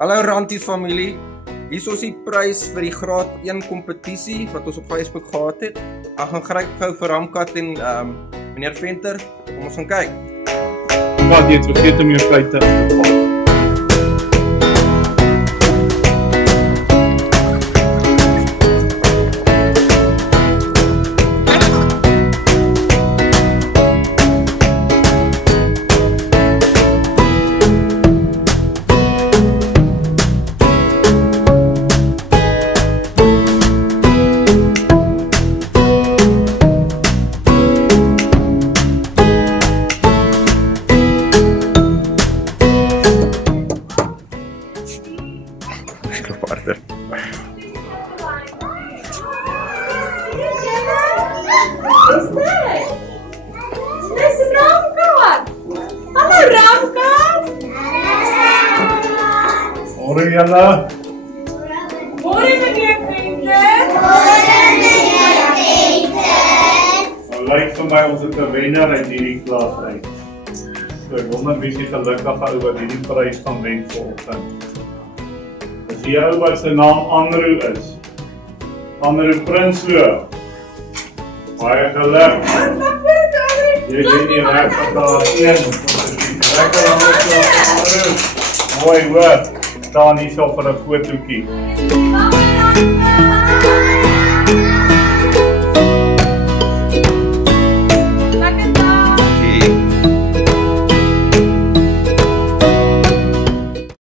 Hallo Ranties familie, hier is ons die prys vir die graad 1 kompetisie wat ons op Facebook gehad het. Ek gaan gryp gou vir Ramkat en meneer Venter, kom ons gaan kyk. Wat jy het vergeet om jou feite te val. Parter. Dis Ramkat. Hallo Ramkat. Môre julle. Môre meneer Venter. Het lyk vir my ons het 'n wenner uit hierdie klas uit. So ek wonder wie se gelukkige ou wat hierdie prys gaan wen vanoggend. Die ou wat sy naam Andrew is. Andrew Prinsloo. Baie geluk. Jy weet nie reg wat daar een. Lekker Andrew. Mooi hoor. Staan hier so vir 'n fotootjie.